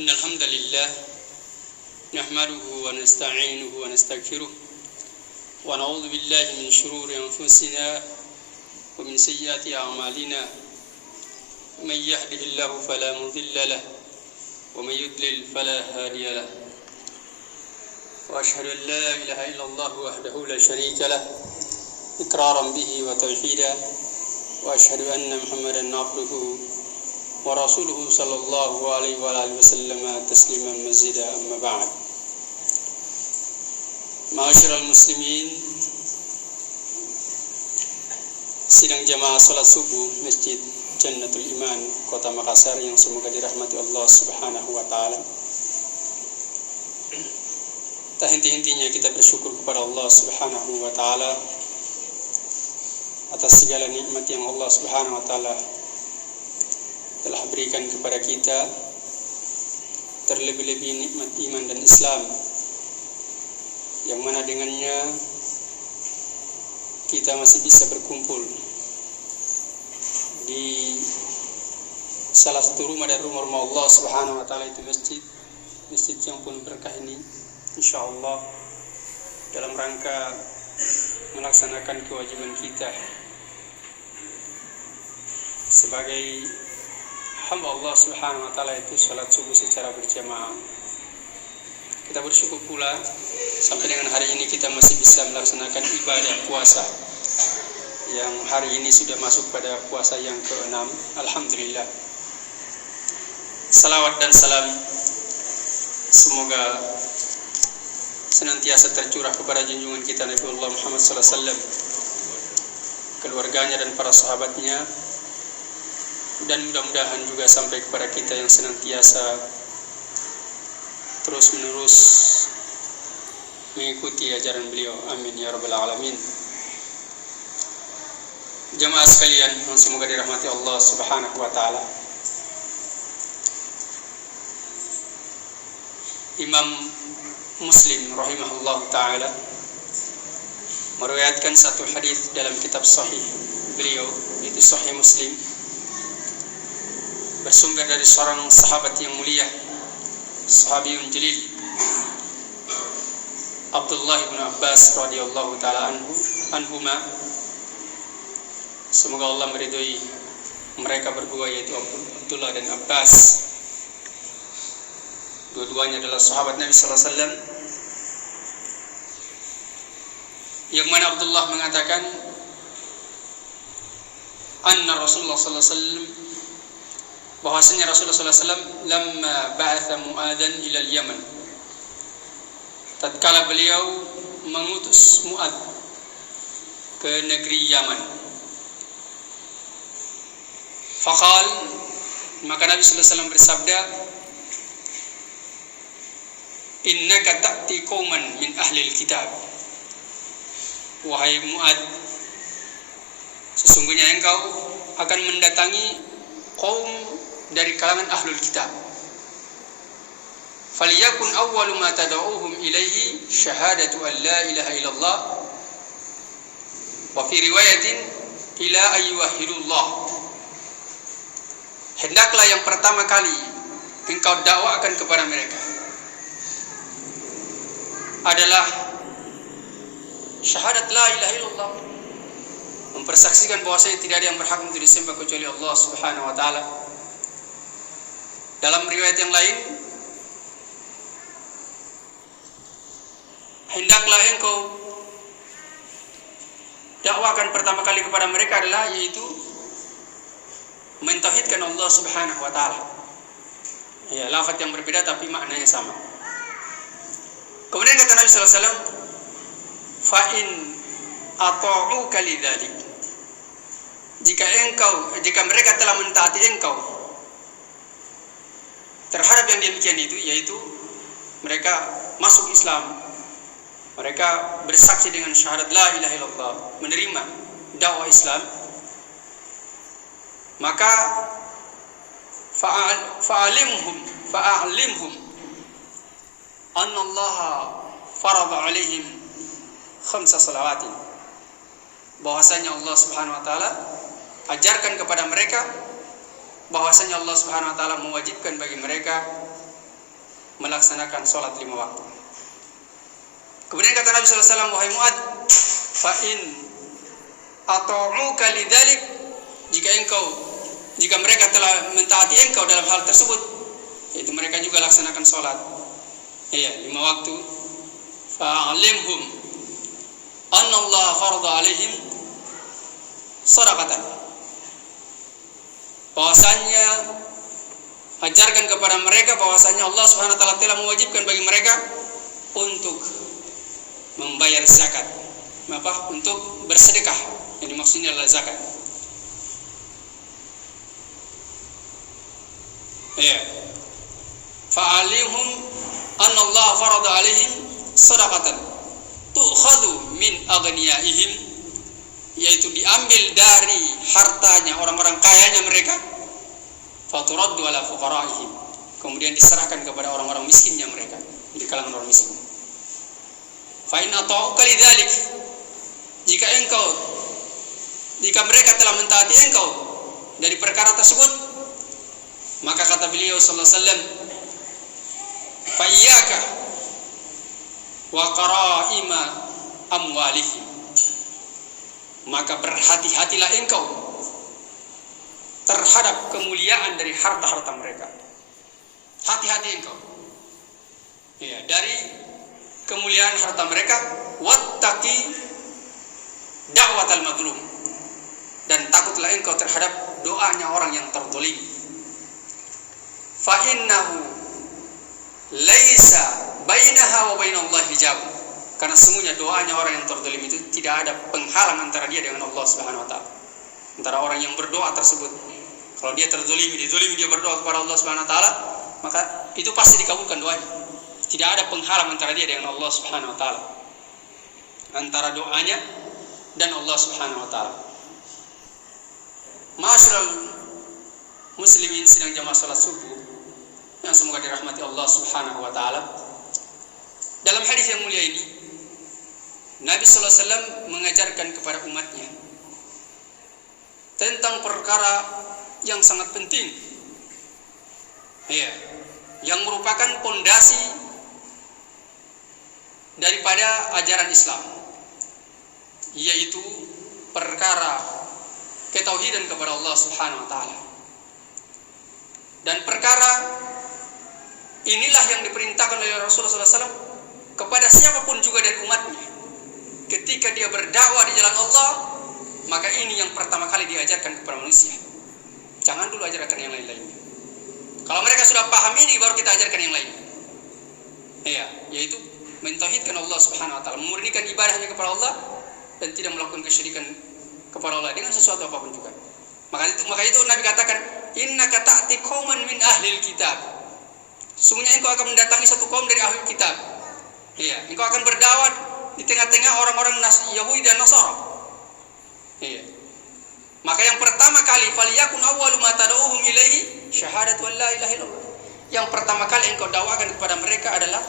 إن الحمد لله نحمده ونستعينه ونستغفره ونعوذ بالله من شرور أنفسنا ومن سيئات أعمالنا من يهده الله فلا مضل له ومن يضلل فلا هادي له وأشهد أن لا إله إلا الله وحده لا شريك له إقرارا به وتوحيدا وأشهد أن محمدا عبده ورسوله صلى الله عليه وآله وسلم تسليما مزيدا أما بعد. Ma'asyiral muslimin, sidang jamaah salat subuh Masjid Jannatul Iman Kota Makassar yang semoga dirahmati Allah Subhanahu wa taala. Tak henti-hentinya kita bersyukur kepada Allah Subhanahu wa taala atas segala nikmat yang Allah Subhanahu wa taala telah berikan kepada kita, terlebih-lebih nikmat iman dan Islam, yang mana dengannya kita masih bisa berkumpul di salah satu rumah dari rumah Allah Subhanahu wa taala, itu masjid yang penuh berkah ini, insyaallah dalam rangka melaksanakan kewajiban kita sebagai hamba Allah Subhanahu wa taala, itu salat subuh secara berjamaah. Kita bersyukur pula sampai dengan hari ini kita masih bisa melaksanakan ibadah puasa, yang hari ini sudah masuk pada puasa yang ke-6. Alhamdulillah. Salawat dan salam semoga senantiasa tercurah kepada junjungan kita Nabi Allah Muhammad SAW, keluarganya dan para sahabatnya, dan mudah-mudahan juga sampai kepada kita yang senantiasa terus-menerus mengikuti ajaran beliau. Amin ya rabbal alamin. Jemaah sekalian yang semoga dirahmati Allah Subhanahu wa taala, Imam Muslim rahimahullah taala meriwayatkan satu hadis dalam kitab sahih beliau, yaitu Sahih Muslim, bersumber dari seorang sahabat yang mulia, sahabiyun jalil, Abdullah bin Abbas radhiyallahu taala anhuma. Semoga Allah meridhoi mereka berdua, yaitu Abdullah dan Abbas. Dua-duanya adalah sahabat Nabi sallallahu alaihi wasallam, yang mana Abdullah mengatakan anna Rasulullah sallallahu alaihi wasallam, bahwasanya Rasulullah sallallahu alaihi wasallam lamma ba'atha Mu'adhan ila al-Yaman, tatkala beliau mengutus Mu'adh ke negeri Yaman, faqal, maka Nabi sallallahu alaihi wasallam bersabda, innaka ta'ti qauman min ahli al-kitab, wahai Mu'adh, sesungguhnya engkau akan mendatangi kaum dari kalangan ahlul kitab. Falyakun awwalu ma tad'uuhum ilaihi syahadatu an la ilaha illallah, wa fi riwayatin ila ayyuhilullah. Hendaklah yang pertama kali engkau dakwakan kepada mereka adalah syahadat la ilaha illallah, mempersaksikan bahwasanya tidak ada yang berhak untuk disembah kecuali Allah Subhanahu wa taala. Dalam riwayat yang lain, hendaklah engkau dakwakan pertama kali kepada mereka adalah, yaitu mentauhidkan Allah Subhanahu wa taala. Ya, lafaz yang berbeda tapi maknanya sama. Kemudian kata Nabi sallallahu alaihi wasallam, fa in ata'uka lidzalik, jika mereka telah mentaati engkau terhadap yang demikian itu, yaitu mereka masuk Islam, mereka bersaksi dengan syahadat la ilaha illallah, menerima dakwah Islam, maka fa'alimhum anna Allah farada alaihim 5 salawatin, bahwasanya Allah Subhanahu wa taala ajarkan kepada mereka bahwasanya Allah Subhanahu wa taala mewajibkan bagi mereka melaksanakan sholat 5 waktu. Kemudian kata Nabi SAW, wahai Mu'ad, fa in ata'uka lidzalik, jika mereka telah mentaati engkau dalam hal tersebut, yaitu mereka juga laksanakan sholat 5 waktu, fa'alimhum anna Allah farada alaihim shadaqatan, bahwasanya ajarkan kepada mereka bahwasanya Allah Subhanahu wa taala telah mewajibkan bagi mereka untuk membayar zakat, untuk bersedekah, yang dimaksudnya adalah zakat. Fa'alimhum anna Allah farada alaihim shadaqatan tu'khadhu min aghniyaihim, yaitu diambil dari hartanya orang-orang kayanya mereka, faturaddu ala fuqaraihim, kemudian diserahkan kepada orang-orang miskinnya mereka, di kalangan orang miskin. Fa in ata'uka lidzalik, jika mereka telah mentaati engkau dari perkara tersebut, maka kata beliau sallallahu alaihi wasallam, fa iyyaka wa qara'ima amwalihim, maka berhati-hatilah engkau terhadap kemuliaan dari harta-harta mereka. Hati-hati engkau dari kemuliaan harta mereka. Wattaqi da'watal mazlum, dan takutlah engkau terhadap doanya orang yang terzalim. Fa innahu laisa bainaha wa bainallahi hijab, karena sesungguhnya doanya orang yang terzalim itu tidak ada penghalang antara dia dengan Allah Subhanahu wa taala. Antara orang yang berdoa tersebut, kalau dia terzalimi, dia berdoa kepada Allah Subhanahu wa taala, maka itu pasti dikabulkan doanya. Tidak ada penghalang antara dia dengan Allah Subhanahu wa taala, antara doanya dan Allah Subhanahu wa taala. Ma'asyiral muslimin sedang jamaah salat subuh yang semoga dirahmati Allah Subhanahu wa taala. Dalam hadis yang mulia ini, Nabi sallallahu alaihi wasallam mengajarkan kepada umatnya tentang perkara yang sangat penting, yang merupakan pondasi daripada ajaran Islam, yaitu perkara ketauhidan kepada Allah Subhanahu wa taala. Dan perkara inilah yang diperintahkan oleh Rasulullah SAW kepada siapapun juga dari umatnya. Ketika dia berdakwah di jalan Allah, maka ini yang pertama kali diajarkan kepada manusia. Jangan dulu ajarkan yang lain-lainnya. Kalau mereka sudah paham ini, baru kita ajarkan yang lain. Yaitu mentauhidkan Allah Subhanahu wa taala, memurnikan ibadahnya kepada Allah dan tidak melakukan kesyirikan kepada Allah dengan sesuatu apapun juga. Maka itu Nabi katakan, innaka ta'ti qauman min ahlil kitab, sungguhnya engkau akan mendatangi satu kaum dari ahli kitab. Engkau akan berdakwah di tengah-tengah orang-orang Yahudi dan Nasara. Maka yang pertama kali, faliyakun awwalu ma tad'uhum ilaihi syahadatu an la ilaha illallah. Yang pertama kali engkau dakwakan kepada mereka adalah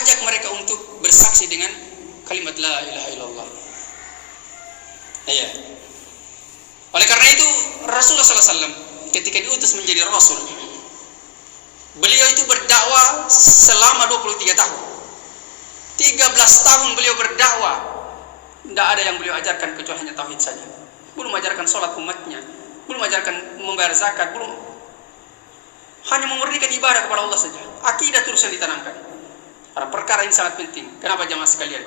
ajak mereka untuk bersaksi dengan kalimat la ilaha illallah. Oleh karena itu Rasulullah SAW ketika diutus menjadi Rasul, beliau itu berdakwah selama 23 tahun. 13 tahun beliau berdakwah, tidak ada yang beliau ajarkan kecuali hanya tauhid saja. Belum ajarkan sholat umatnya, belum ajarkan membayar zakat, belum, hanya memurnikan ibadah kepada Allah saja. Akidah terus yang ditanamkan. Karena perkara ini sangat penting. Kenapa jamaah sekalian?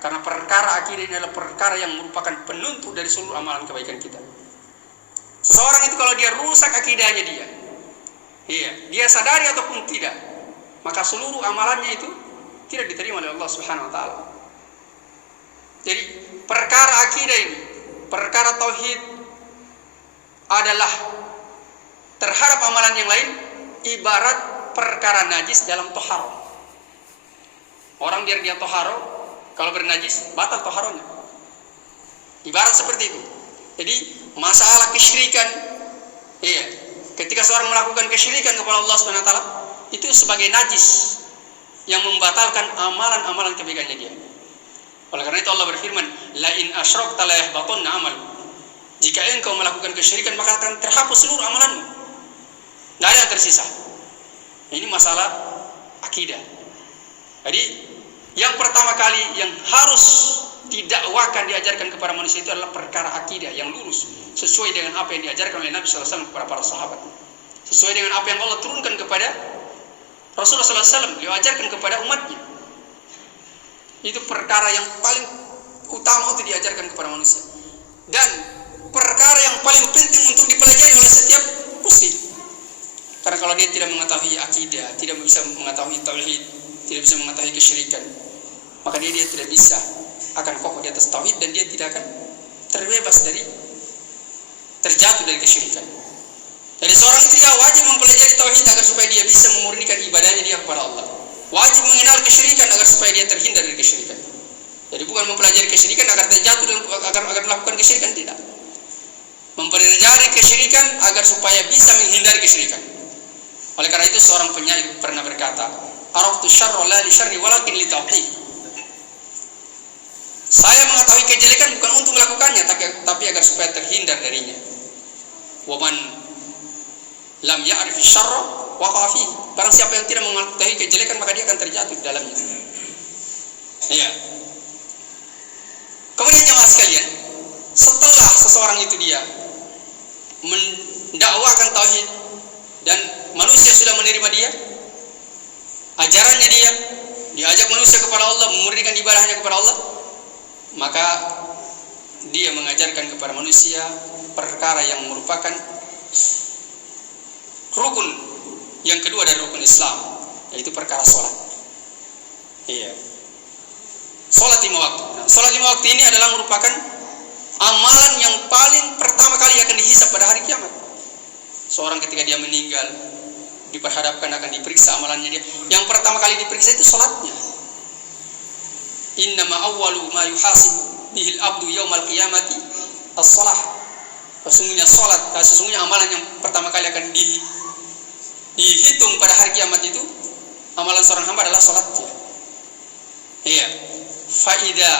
Karena perkara akidah ini adalah perkara yang merupakan penuntut dari seluruh amalan kebaikan kita. Seseorang itu kalau dia rusak akidahnya dia sadari ataupun tidak, maka seluruh amalannya itu tidak diterima oleh Allah Subhanahu wa taala. Jadi perkara akidah ini, perkara tauhid adalah terhadap amalan yang lain ibarat perkara najis dalam toharo. Orang biar dia toharo, kalau bernajis batal toharonya. Ibarat seperti itu. Jadi masalah kesyirikan, ketika seorang melakukan kesyirikan kepada Allah Subhanahu wa taala, itu sebagai najis yang membatalkan amalan-amalan kebaikannya dia. Oleh karena itu Allah berfirman, la in asyrakta la yahbatunna amal. Jika engkau melakukan kesyirikan, maka akan terhapus seluruh amalanmu. Tidak ada yang tersisa. Ini masalah akidah. Jadi yang pertama kali yang harus didakwakan, diajarkan kepada manusia itu adalah perkara akidah yang lurus, sesuai dengan apa yang diajarkan oleh Nabi SAW kepada para sahabat, sesuai dengan apa yang Allah turunkan kepada Rasulullah SAW, beliau ajarkan kepada umatnya. Itu perkara yang paling utama untuk diajarkan kepada manusia, dan perkara yang paling penting untuk dipelajari oleh setiap muslim. Karena kalau dia tidak mengetahui akidah, tidak bisa mengetahui tauhid, tidak bisa mengetahui kesyirikan, maka dia tidak bisa akan kokoh di atas tauhid, dan dia tidak akan terbebas dari terjatuh dari kesyirikan. Jadi seorang itu dia wajib mempelajari tauhid agar supaya dia bisa memurnikan ibadahnya dia kepada Allah. Wajib mengenal kesyirikan agar supaya dia terhindar dari kesyirikan. Jadi bukan mempelajari kesyirikan agar terjatuh dan agar melakukan kesyirikan, tidak. Mempelajari kesyirikan agar supaya bisa menghindari kesyirikan. Oleh karena itu seorang penyair pernah berkata, "Araftu syarra la li syarri walakin li tauhid." Saya mengetahui kejelekan bukan untuk melakukannya, tapi agar supaya terhindar darinya. Wa man lam ya'rif syarra waqa'a fihi. Barang siapa yang tidak mengetahui kejelekan, maka dia akan terjatuh di dalamnya. Iya. Kemudian jemaah sekalian, setelah seseorang itu dia mendakwakan tauhid dan manusia sudah menerima dia, ajarannya dia, diajak manusia kepada Allah, memurnikan ibadahnya kepada Allah, maka dia mengajarkan kepada manusia perkara yang merupakan rukun yang kedua dari rukun Islam, yaitu perkara sholat. Iya, sholat 5 waktu. Nah, sholat 5 waktu ini adalah merupakan amalan yang paling pertama kali akan dihisab pada hari kiamat. Seorang ketika dia meninggal, diperhadapkan akan diperiksa amalannya dia. Yang pertama kali diperiksa itu sholatnya. Innama awwalu ma yuhasib bihil abdu yaumal qiyamati as-shalah. Sesungguhnya amalan yang pertama kali akan dihitung pada hari kiamat itu, amalan seorang hamba adalah sholatnya. Iya. Faida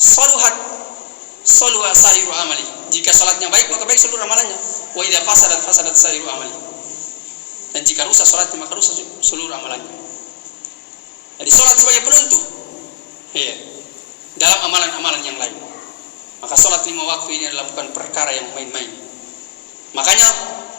saluha sahiru amali. Jika sholatnya baik, maka baik seluruh amalannya. Wa idza fasadat sahiru amali. Dan jika rusak sholatnya, maka rusak seluruh amalannya. Jadi sholat sebagai penentu, iya, dalam amalan-amalan yang lain. Maka sholat 5 waktu ini adalah bukan perkara yang main-main. Makanya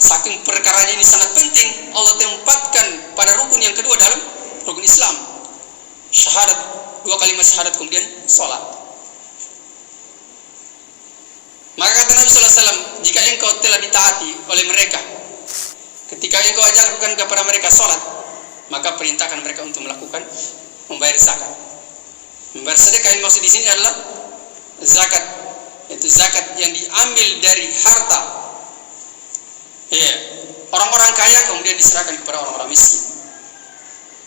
saking perkaranya ini sangat penting, Allah tempatkan pada rukun yang kedua dalam rukun Islam. Syahadat, 2 kalimat syahadat, kemudian sholat. Maka kata Nabi SAW, jika engkau telah ditaati oleh mereka, ketika engkau ajarkan kepada mereka sholat, maka perintahkan mereka untuk membayar zakat. Membayar sedekah yang maksud di sini adalah zakat, yaitu zakat yang diambil dari harta, ya, orang-orang kaya kemudian diserahkan kepada orang-orang miskin.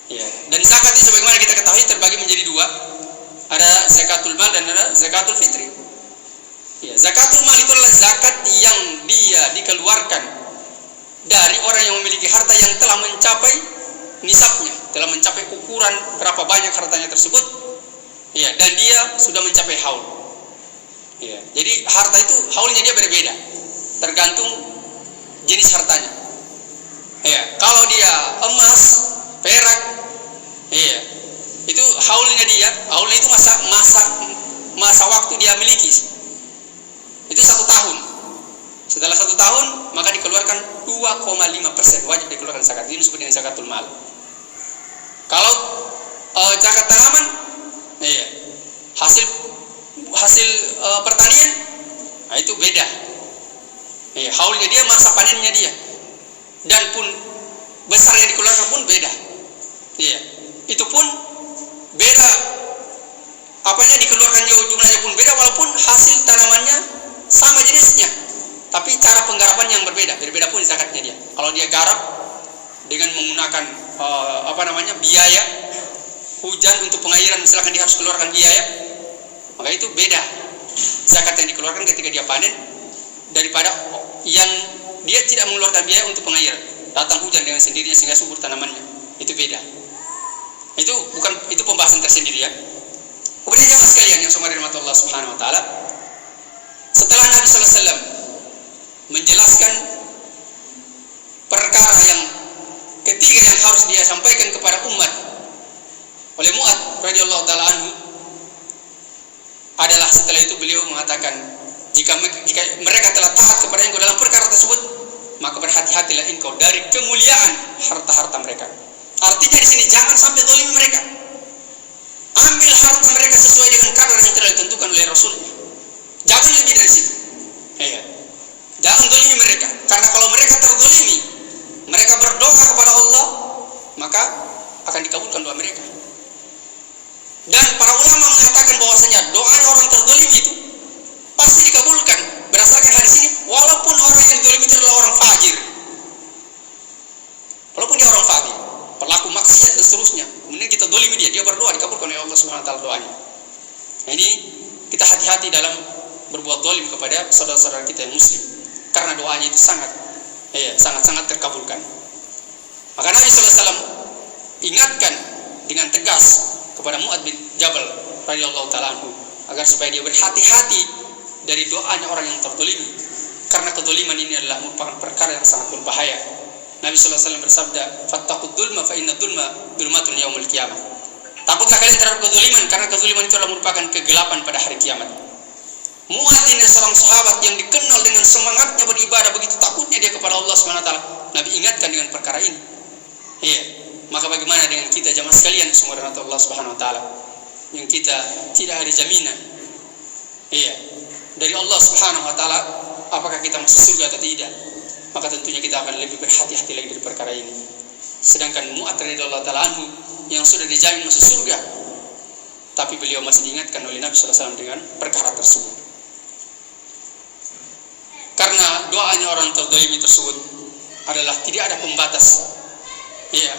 Ya. Dan zakat ini sebagaimana kita ketahui terbagi menjadi 2. Ada zakatul mal dan ada zakatul fitri. Ya, zakatul mal itu adalah zakat yang dia dikeluarkan dari orang yang memiliki harta yang telah mencapai nisabnya, telah mencapai ukuran berapa banyak hartanya tersebut. Ya, dan dia sudah mencapai haul. Ya, jadi harta itu haulnya dia berbeda, tergantung jenis hartanya. Ya, kalau dia emas, perak, ya, itu haulnya itu masa waktu dia miliki. Itu 1 tahun. Setelah 1 tahun, maka dikeluarkan 2,5% wajib dikeluarkan zakat. Ini disebut dengan zakatul mal. Kalau zakat tanaman, ya, hasil pertanian, nah itu beda. Ya, haulnya dia, masa panennya dia, dan pun besar yang dikeluarkan pun beda. Ya, itu pun beda. Apanya dikeluarkan jumlahnya pun beda, walaupun hasil tanamannya sama jenisnya, tapi cara penggarapan yang berbeda pun zakatnya dia. Kalau dia garap dengan menggunakan biaya hujan untuk pengairan, misalkan dia harus keluarkan biaya, maka itu beda zakat yang dikeluarkan ketika dia panen daripada yang dia tidak mengeluarkan biaya untuk pengairan, datang hujan dengan sendirinya sehingga subur tanamannya. Itu beda. Itu pembahasan tersendiri ya. Kemudian jemaah sekalian yang semua dirahmati Allah Subhanahu wa taala, setelah Nabi sallallahu alaihi wasallam menjelaskan perkara yang ketiga yang harus dia sampaikan kepada umat oleh Mu'adz radhiyallahu taala anhu adalah setelah itu beliau mengatakan, jika mereka telah taat kepada engkau dalam perkara tersebut, maka berhati-hatilah engkau dari kemuliaan harta-harta mereka. Artinya di sini jangan sampai zalimi mereka. Ambil harta mereka sesuai dengan kadar yang telah ditentukan oleh Rasulnya. Jangan lebih dari situ. Ya. Jangan zalimi mereka, karena kalau mereka terzalimi, mereka berdoa kepada Allah, maka akan dikabulkan doa mereka. Dan para ulama mengatakan bahwasanya doanya orang terzalimi itu pasti dikabulkan berdasarkan hadis ini, walaupun orang yang zalimi itu adalah orang fajir. Walaupun dia orang fajir, pelaku maksiat dan seterusnya, kemudian kita zalimi dia berdoa, dikabulkan oleh Allah Subhanahu wa taala doanya. Nah, ini kita hati-hati dalam berbuat zalim kepada saudara-saudara kita yang muslim, karena doanya itu sangat terkabulkan. Maka Nabi sallallahu alaihi wasallam ingatkan dengan tegas kepada Mu'adz bin Jabal radhiyallahu taala anhu agar supaya dia berhati-hati dari doanya orang yang terzalimi, karena kezaliman ini adalah merupakan perkara yang sangat berbahaya. Nabi sallallahu alaihi wasallam bersabda, "Fattaqud dzulma fa inna dzulma dzulmatun yaumil qiyamah." Takutlah kalian terhadap kezaliman, karena kezaliman itu adalah merupakan kegelapan pada hari kiamat. Mu'adz ini seorang sahabat yang dikenal dengan semangatnya beribadah, begitu takutnya dia kepada Allah Subhanahu wa taala. Nabi ingatkan dengan perkara ini. Iya. Maka bagaimana dengan kita jamaah sekalian, semua rahmat Allah Subhanahu wa taala, yang kita tidak ada jaminan dari Allah Subhanahu wa taala apakah kita masuk surga atau tidak. Maka tentunya kita akan lebih berhati-hati lagi dari perkara ini. Sedangkan Mu'adz radhiyallahu taala anhu yang sudah dijamin masuk surga, tapi beliau masih diingatkan oleh Nabi sallallahu alaihi wasallam dengan perkara tersebut. Karena doanya orang terzalimi tersebut adalah tidak ada pembatas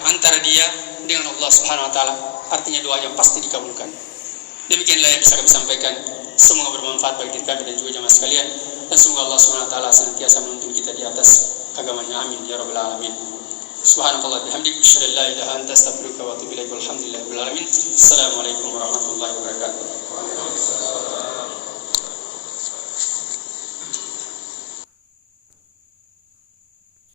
antara dia dengan Allah Subhanahu wa taala. Artinya doanya pasti dikabulkan. Demikianlah yang bisa kami sampaikan. Semoga bermanfaat bagi diri kami dan juga jamaah sekalian, dan semoga Allah Subhanahu wa taala senantiasa menuntun kita di atas agamanya. Amin ya rabbal alamin. Subhanallah bihamdik, asyhadu an la ilaha illa anta, astaghfiruka wa atubu ilaik. Walhamdulillahirabbil alamin. Assalamualaikum warahmatullahi wabarakatuh.